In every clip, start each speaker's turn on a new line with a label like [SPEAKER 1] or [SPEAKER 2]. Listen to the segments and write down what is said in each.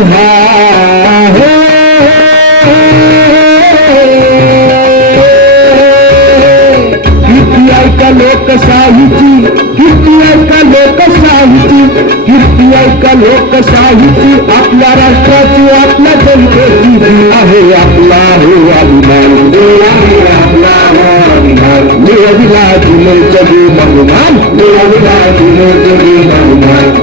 [SPEAKER 1] हा लोकशाहीची कीर्ती ऐका लोकशाहीची कीर्ती ऐका लोकशाहीची आपल्या राष्ट्राची आपल्या जनतेची आहे आपला हो अभिमान हे आहे आपला हो अभिमान मिळविला जगी बहुमान मिळविला जगे बहुमान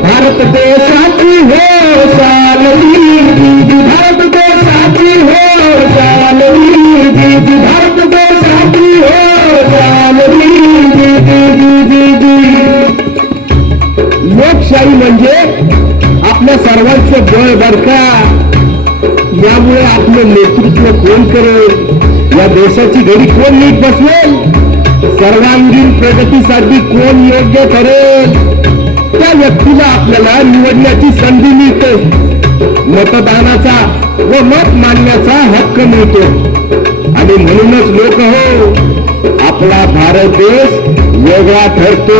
[SPEAKER 1] जबाबदारी म्हणजे आपल्या सर्वांचं बळ बरका यामुळे आपलं नेतृत्व कोण करेल? या देशाची घडी कोण नीट बसवेल? सर्वांगीण प्रगतीसाठी कोण योग्य ठरेल? त्या व्यक्तीला आपल्याला निवडण्याची संधी मिळते. मतदानाचा व मत मांडण्याचा हक्क मिळतो. आणि म्हणूनच लोक हो आपला भारत देश वेगळा ठरतो.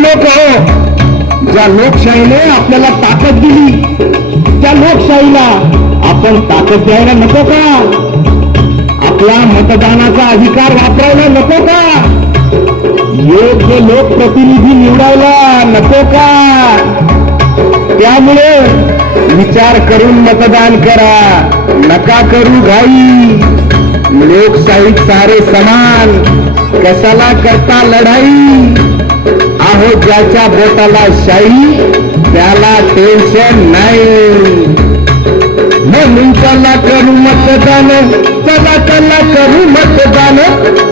[SPEAKER 1] लोक हो. ज्या लोकशाहीने आपल्याला ताकद दिली त्या लोकशाहीला आपण ताकद द्यायला नको का? आपला मतदानाचा अधिकार वापरायला नको का? योग्य लोकप्रतिनिधी निवडायला नको का? त्यामुळे विचार करून मतदान करा. नका करू घाई. लोकशाहीत सारे समान. कशाला करता लढाई? आहे ज्याच्या बोटाला शाही त्याला टेन्शन नाही. म्हणून चला करू मतदान चला चला करू मतदान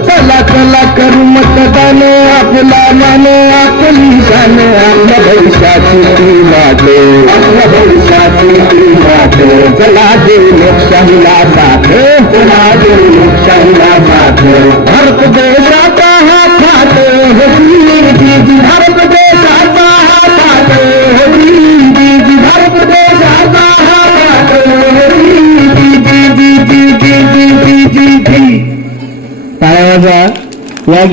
[SPEAKER 1] चला चला करू मतदान. आपला मान आपली जाण आपल्या भविष्याची ती वाटे आपल्या भविष्याची ती वाटे चला दे लोकशाहीला साथ चला दे लोकशाहीला साथ. भारत देशात lag